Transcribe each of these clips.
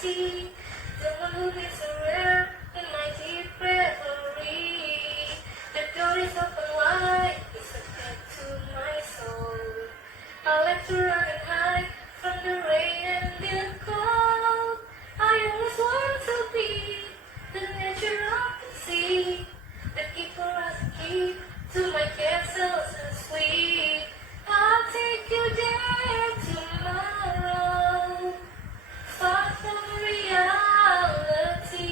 see. The one who lives a rare in my deep reverie. The door is open wide, it's a gift to my soul. I like to run and hide from the rain and the cold. I always want to be the nature of the sea, the keeper of the key to my castles and sweet. I'll take you there tomorrow, far from reality.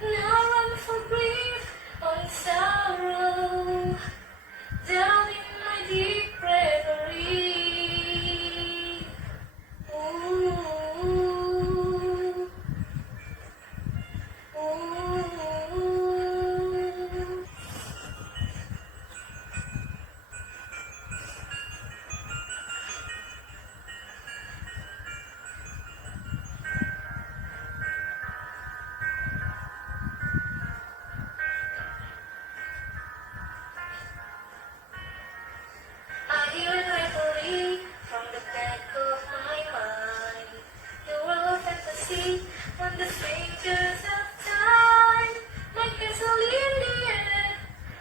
Now run for grief or sorrow, down in my deep reverie. Ooh, ooh. I hear an echoing from the back of my mind. The world of fantasy, when the strangers of time, my castle in the air.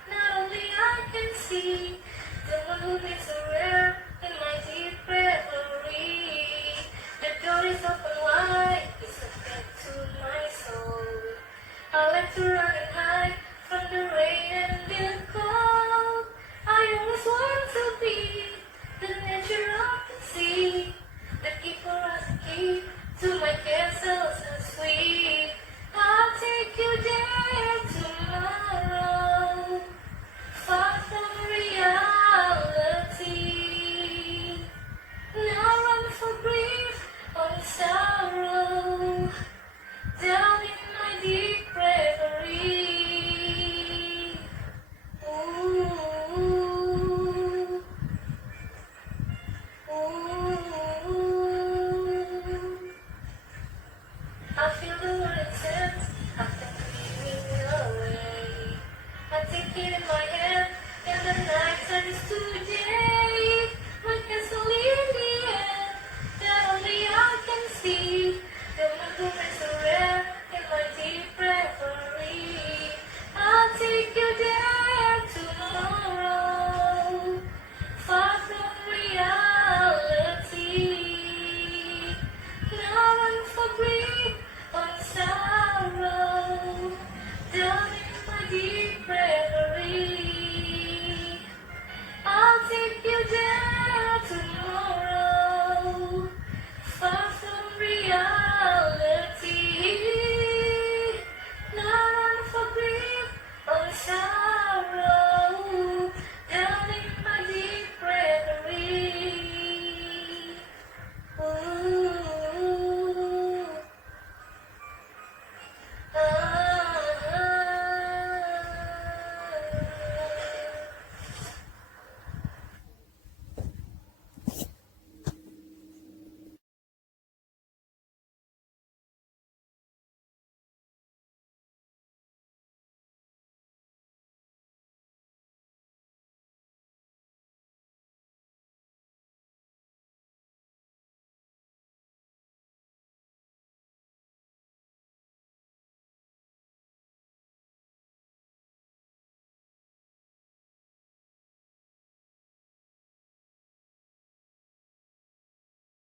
Not only I can see the one who lives a rare in my deep reverie. The door is open wide, it's a gift to my soul. I like to run and hide from the rain and the cold. I always want to be the nature of the sea, the keeper of the key to my castle